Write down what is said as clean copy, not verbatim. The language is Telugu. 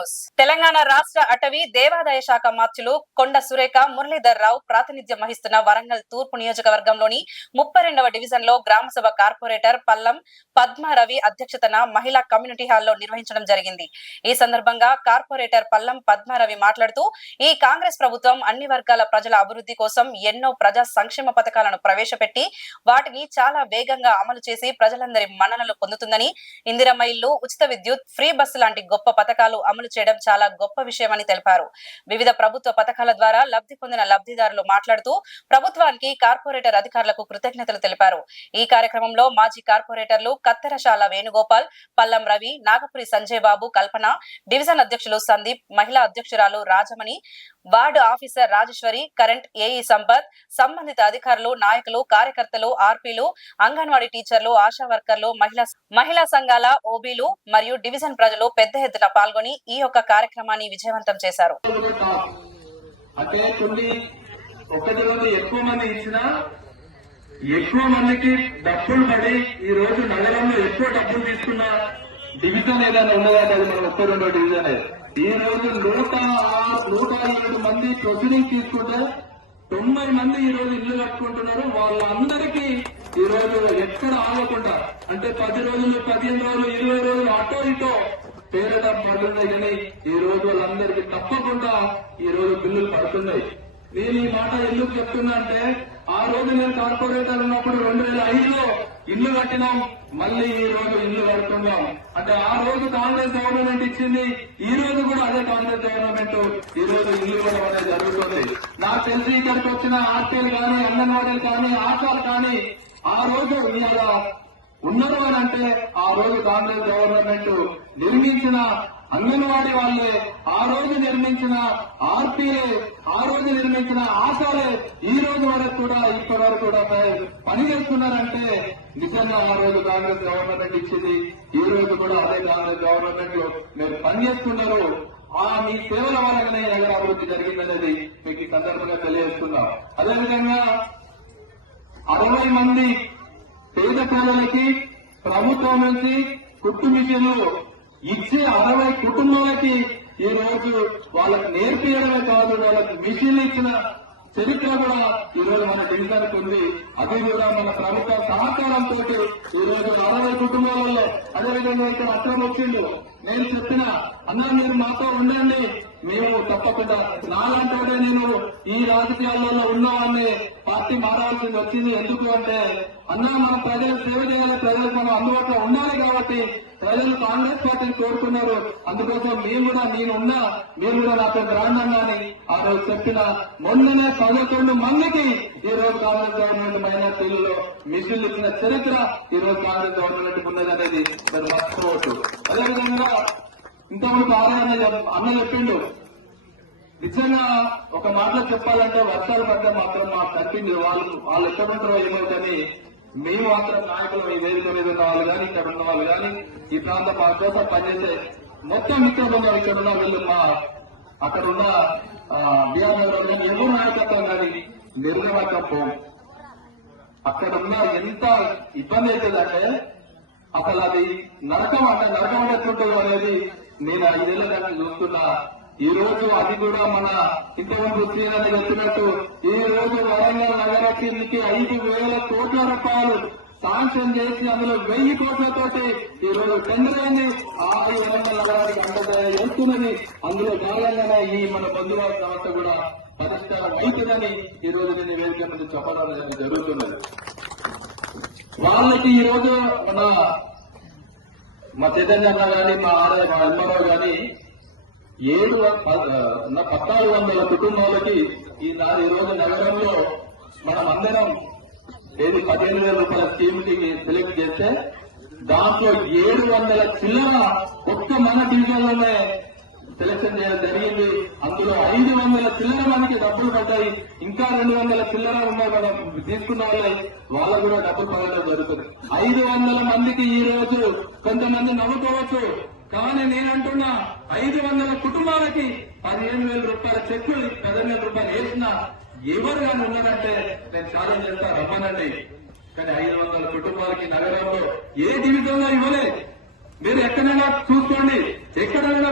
న్యూస్. తెలంగాణ రాష్ట్ర అటవీ దేవాదాయ శాఖ మార్చులు కొండ సురేఖ మురళీధర్ రావు ప్రాతినిధ్యం వహిస్తున్న వరంగల్ తూర్పు నియోజకవర్గంలోని 32వ డివిజన్ లో గ్రామసభ కార్పొరేటర్ పల్లం పద్మారవి అధ్యక్షతన మహిళా కమ్యూనిటీ హాల్లో నిర్వహించడం జరిగింది. ఈ సందర్భంగా కార్పొరేటర్ పల్లం పద్మారవి మాట్లాడుతూ ఈ కాంగ్రెస్ ప్రభుత్వం అన్ని వర్గాల ప్రజల అభివృద్ధి కోసం ఎన్నో ప్రజా సంక్షేమ పథకాలను ప్రవేశపెట్టి వాటిని చాలా వేగంగా అమలు చేసి ప్రజలందరి మన్ననలు పొందుతుందని, ఇందిరమ్మ ఇల్లు, ఉచిత విద్యుత్, ఫ్రీ బస్సు లాంటి గొప్ప పథకాలు అమలు చేయడం చాలా గొప్ప విషయమని తెలిపారు. వివిధ ప్రభుత్వ పథకాల ద్వారా లబ్ధి పొందిన లబ్ధిదారులు మాట్లాడుతూ ప్రభుత్వానికి, కార్పొరేటర్ అధికారులకు కృతజ్ఞతలు తెలిపారు. ఈ కార్యక్రమంలో మాజీ కార్పొరేటర్లు కత్తెరశాల వేణుగోపాల్, పల్లం రవి, నాగపురి సంజయ్ బాబు, కల్పన, డివిజన్ అధ్యక్షులు సందీప్, మహిళా అధ్యక్షురాలు Rajamani, ward officer Rajeshwari, current AE Sampath, సంబంధిత అధికారులు, నాయకులు, కార్యకర్తలు, ఆర్పీలు, అంగన్వాడీ టీచర్లు, ఆశా వర్కర్లు, మహిళా సంఘాల ఓబీలు మరియు డివిజన్ ప్రజలు పెద్ద ఎత్తున పాల్గొని ఈ యొక్క కార్యక్రమాన్ని విజయవంతం చేశారు. ఎక్కువ మందికి డబ్బులు పడి ఈ రోజు నగరంలో ఎక్కువ డబ్బులు తీసుకున్న డివిజన్ ఏదైనా ఉన్నదంటే అది మన 32వ డివిజన్. ఈ రోజు 107 మంది ప్రొసీడింగ్ తీసుకుంటే 90 మంది ఈ రోజు ఇల్లు కట్టుకుంటున్నారు. వాళ్ళందరికీ ఈ రోజు ఎక్కడ ఆగకుండా అంటే 10 రోజులు, 15 రోజులు, 20 రోజులు ఆటో ఇటో పేరట పడుతున్నాయి. కానీ ఈ రోజు వాళ్ళందరికీ తప్పకుండా ఈ రోజు బిల్లులు పడుతున్నాయి. నేను ఈ మాట ఎందుకు చెప్తున్నా అంటే ఆ రోజు నేను కార్పొరేటర్ ఉన్నప్పుడు 2005లో ఇల్లు కట్టినాం, మళ్ళీ ఈ రోజు ఇల్లు కడుతున్నాం. అంటే ఆ రోజు కాంగ్రెస్ గవర్నమెంట్ ఇచ్చింది, ఈ రోజు కూడా అదే కాంగ్రెస్ గవర్నమెంట్ ఈ రోజు ఇల్లు కూడా అనేది జరుగుతుంది. నాకు తెలిసి ఇక్కడికి వచ్చిన ఆర్టీలు కానీ, అంగన్వాడీలు కానీ, ఆశాలు కానీ ఆ రోజు ఇలా ఉన్నారు అని అంటే ఆ రోజు కాంగ్రెస్ గవర్నమెంట్ నిర్మించిన అంగన్వాడీ వాళ్ళే, ఆ రోజు నిర్మించిన ఆర్పీలే, ఆ రోజు నిర్మించిన ఆశాలే ఈ రోజు వరకు కూడా ఇప్పటి వరకు కూడా పనిచేస్తున్నారంటే నిజంగా ఆ రోజు కాంగ్రెస్ గవర్నమెంట్ ఇచ్చింది, ఈ రోజు కూడా అదే కాంగ్రెస్ గవర్నమెంట్ మీరు పనిచేస్తున్నారు. మీ సేవల వల్లనే నగర అభివృద్ధి జరిగిందనేది మీకు ఈ సందర్భంగా తెలియజేస్తున్నాం. అదేవిధంగా 60 మంది పేద ప్రజలకి ప్రభుత్వం నుంచి కుట్టు మిషన్లు ఇచ్చే 60 కుటుంబాలకి ఈ రోజు వాళ్ళకి నేర్పించడమే కాదు, వాళ్ళకి మిషన్లు ఇచ్చిన చరిత్ర కూడా ఈ రోజు మన డివిజన్కి ఉంది. అది కూడా మన ప్రభుత్వ సహకారంతో ఈ రోజు 60 కుటుంబాలలో. అదేవిధంగా ఇక్కడ అక్రమం వచ్చిండు, నేను చెప్పిన అన్నా మీరు మాతో ఉండండి, మేము తప్పకుండా నాలంటే నేను ఈ రాజకీయాలలో ఉన్నామని పార్టీ మారాల్సింది వచ్చింది. ఎందుకు అంటే అన్నా మన ప్రజలు సేవ చేయాలి, ప్రజలకు మనం అందుబాటులో ఉండాలి కాబట్టి ప్రజలు కాంగ్రెస్ పార్టీని కోరుకున్నారు. అందుకోసం మేము కూడా నేనున్నా, మీరు కూడా నాతో రాండన్నాని ఆ రోజు చెప్పిన మొన్ననే 11 మందికి ఈ రోజు కాంగ్రెస్ గవర్నమెంట్ మైనార్టీలలో మిషన్లు ఇచ్చిన చరిత్ర ఈ రోజు కాంగ్రెస్ గవర్నమెంట్ ఉన్నదనేది మరి మర్చిపోవద్దు. అదేవిధంగా ఇంతకుముందు అన్న చెప్పిండు, నిజంగా ఒక మాటలో చెప్పాలంటే వర్షాలు పడితే మాత్రం మాకు తప్పింది, వాళ్ళు ఎక్కడుంటారో ఏమో కానీ మేము మాత్రం నాయకులు ఈ వేదిక మీద ఉన్న వాళ్ళు కానీ, ఇక్కడ ఉన్న వాళ్ళు కానీ, ఈ ప్రాంతం మా కోసం పనిచేసే మొత్తం ఇక్కడ ఉన్న వీళ్ళు మా అక్కడున్న బిఆర్ నగర్ కానీ ఎవరు నాయకత్వం కానీ నిర్ణయకపో అక్కడ ఉన్న ఎంత ఇబ్బంది అవుతుందంటే అసలు అది నరకం ఎట్లుంటుంది అనేది నేను 5 ఏళ్ల దాన్ని చూస్తున్నా. ఈ రోజు అది కూడా మన ఇంతకుముందు శ్రీరాని చెప్పినట్టు ఈ రోజు వరంగల్ నగరానికి 5,000 కోట్ల రూపాయలు శాంక్షన్ చేసి అందులో 1000 కోట్లతోటి ఈ రోజు టెండర్ అయింది. ఆ వరంగల్ నగరానికి అండగా చేస్తున్నది. అందులో భాగంగానే ఈ మన బంధువాళ్ళ సంస్థ కూడా పరిష్కారం అవుతుందని ఈ రోజు నేను వేదిక ముందు చెప్పడం జరుగుతున్నది. వాళ్ళకి ఈ రోజు మా చైతన్య గాని, మా అమ్మారావు గాని 1400 కుటుంబాలకి ఈ రోజు నగరంలో మనం అందరం 15,000 రూపాయల స్కీమ్ కి సెలెక్ట్ చేస్తే దాంట్లో 700 చిల్లర ఒక్క మన డివిజన్లోనే సెలెక్షన్ చేయడం జరిగింది. అందులో 500 చిల్లర మనకి డబ్బులు పడ్డాయి. ఇంకా 200 చిల్లర ఉన్నాయి మనం తీసుకున్న వాళ్ళకు కూడా డబ్బులు పడడం జరుగుతుంది. 500 మందికి ఈ రోజు కొంతమంది నవ్వుకోవచ్చు, కానీ నేనంటున్నా 500 కుటుంబాలకి 15,000 రూపాయల చెక్కులు 15,000 రూపాయలు వేసిన ఎవరు కానీ ఉన్నారంటే నేను ఛాలెంజ్ చేస్తా, రమ్మనండి. కానీ 500 కుటుంబాలకి నగరంలో ఏ డివిజన్ లో ఇవ్వలేదు. మీరు ఎక్కడైనా చూసుకోండి, ఎక్కడైనా